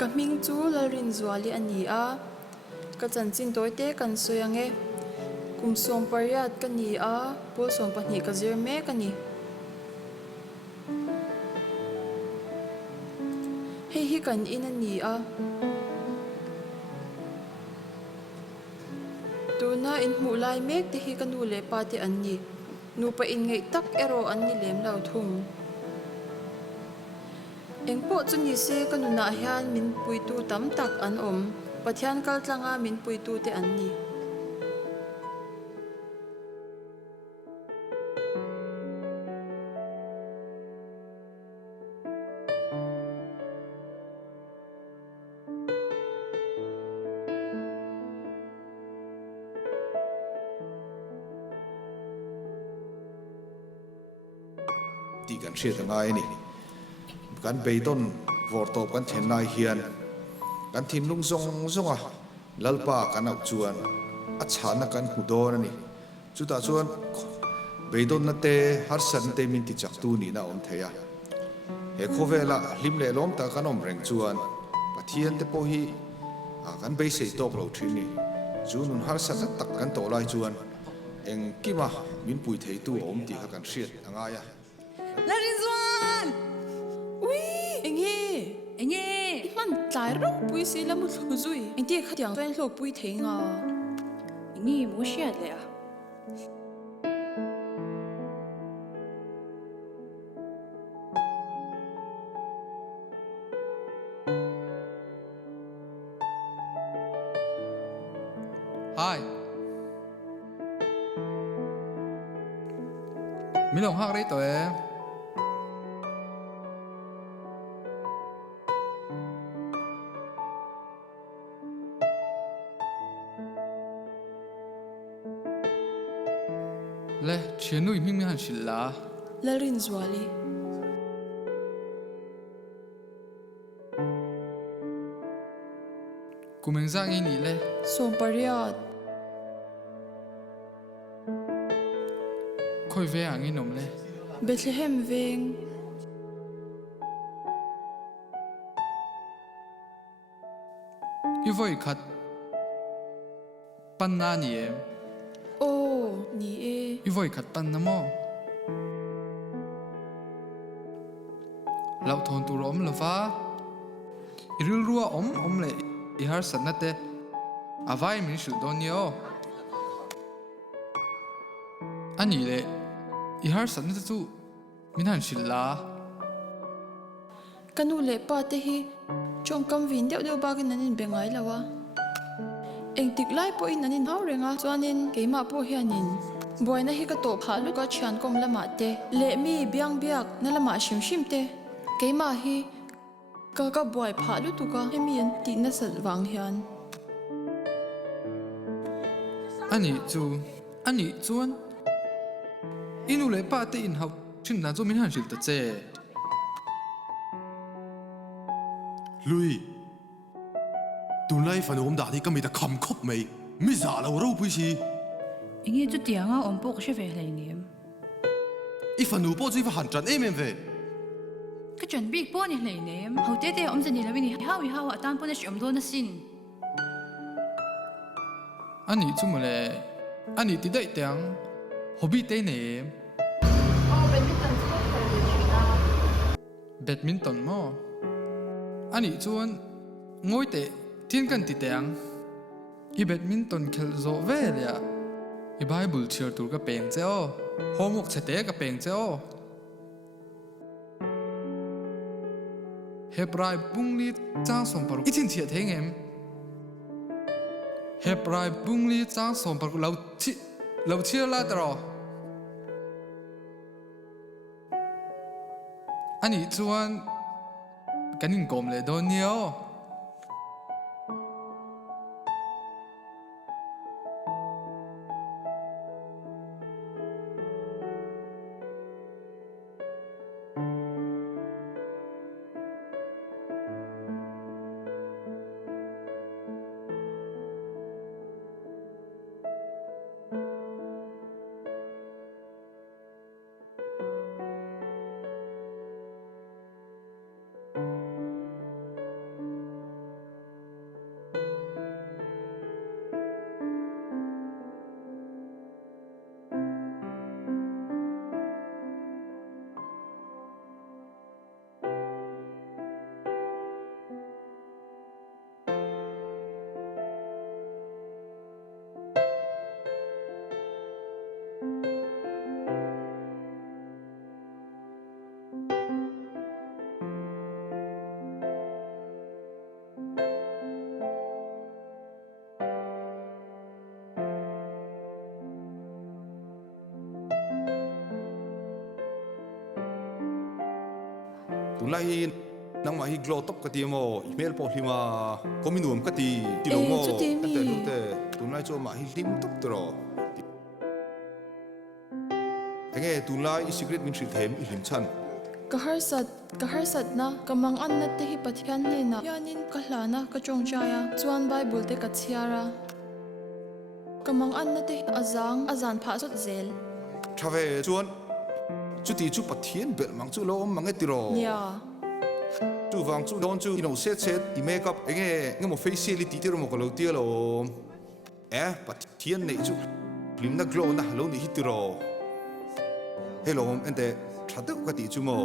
ka ming chu lalrin zuali ani a ka chanchin toite kan soyange kum som pariat ka ni a pol som pahni ka zir me ka ni hei hi kan in ani a tuna in hmu lai mek te hi kan u le pa te an ni nu pa in ngei tak ero an ni lem lau thung engpo chuni se kanuna hian min puitu tam tak an om pathian kal tlanga min puitu te an ni ti kan hriat anga ni kan beidon vortop kan thenai hian kan thin lung zonga lalpa kan au chuan a chhana kan hudon ani chuta chuan beidon na te har san te min ti chak tu ni na om theya he khovela hlim le lom ta kan om reng chuan pathian te po hi kan be sei tok lo thini chu nun har san tak kan to lai chuan eng kima min pui thei tu om ti kha kan hriat anga ya Larinzuan! ui enghe Enghe! man tlai ro pui si lamu thlu zui eng ti kha tiang twen hlok pui thei nga Enghe mo siat le a. Hi. Mình lòng hắc đấy tụi em. Lê, chuyện nuôi mình hẳn chỉ là lalrin zuali của mình ra nghe nhỉ lê. som pariat Khôi về à nghe nồng lê. bethlehem veng Yêu voi khát pan na nhỉ em. o ni e Yêu voi khát pan na mo. Lão thôn tu rom là va. Irul rua om lệ. Ihar sẵn nát tê. Avai mình sử đón nhiều. Anh nhỉ lệ. Ihar sẵn nát tu. Mình hẳn chỉ là. kan u le pa te hi chom kam vin deuh deuh ba kin anin bengai lawa eng tik lai po in anin hau renga chuanin keima po hianin boina hi ka to pha lu ka thian kom lama te le mi biang biak na lama shim shim te keima hi ka boy pha lu tu ka hemi an ti na sal wang hian Anh nhỉ chuan. Inu lệ pa tê in học. Chuyện là cho mình hẳn chỉ tật chê. Lui tu lai fan om da thì cái mi ta khăm khóc mày mi giả là râu bui si Enghe chu tiang a om pok she ve hlei nim. i fan nu po chi fa han tran em ve Ka chan big po ni hlei nim. Ho te te om zani lawini hau a tan po na shom do na sin. Anh nhỉ chú mà lệ. Anh nhỉ tí đậy tiếng. Hobby tê nè. Badminton mo. Anh nhỉ chuan. Ngồi tệ. Thiên cần tí tiếng. I badminton khel zo ve lea. I Bible cheer tur ka peng che o. Homework che te ka peng che o. Hebrai bung li chang som paru. I thin thiệt thế em. Hebrai bung li chang som paru lâu chia la tro. Anh nhỉ chuan. Cái nhìn gồm lệ đôi nhiều. tu lai hi nang ma hi glow top ka ti mo email po hlima kominum ka ti lo mo chu ti mi. ate lu te tu lai chu ma hi lim top tro enge tu lai i secret min thil them i lim chan Kaharsat na kamang an na te hi pathian ne na yanin kahlana ka chong chaya chuan Bible te ka chiara kamang an na te azan pha sot zel thave chuan chu ti chu pathian bel mang chu lo mang e tiro nia chu wang chu don chu set i makeup enge ngemo faciality tiro mo ko lo ti lo pathian nei chu lim na glow na lo ni hitiro hello ente thadu ka ti chu mo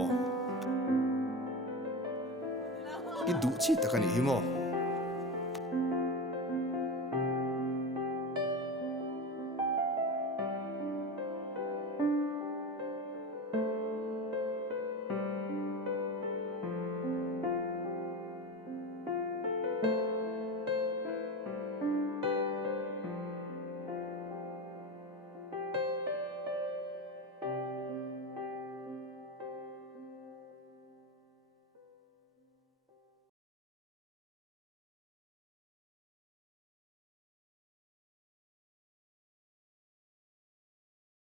i du chi ta ka ni hi mo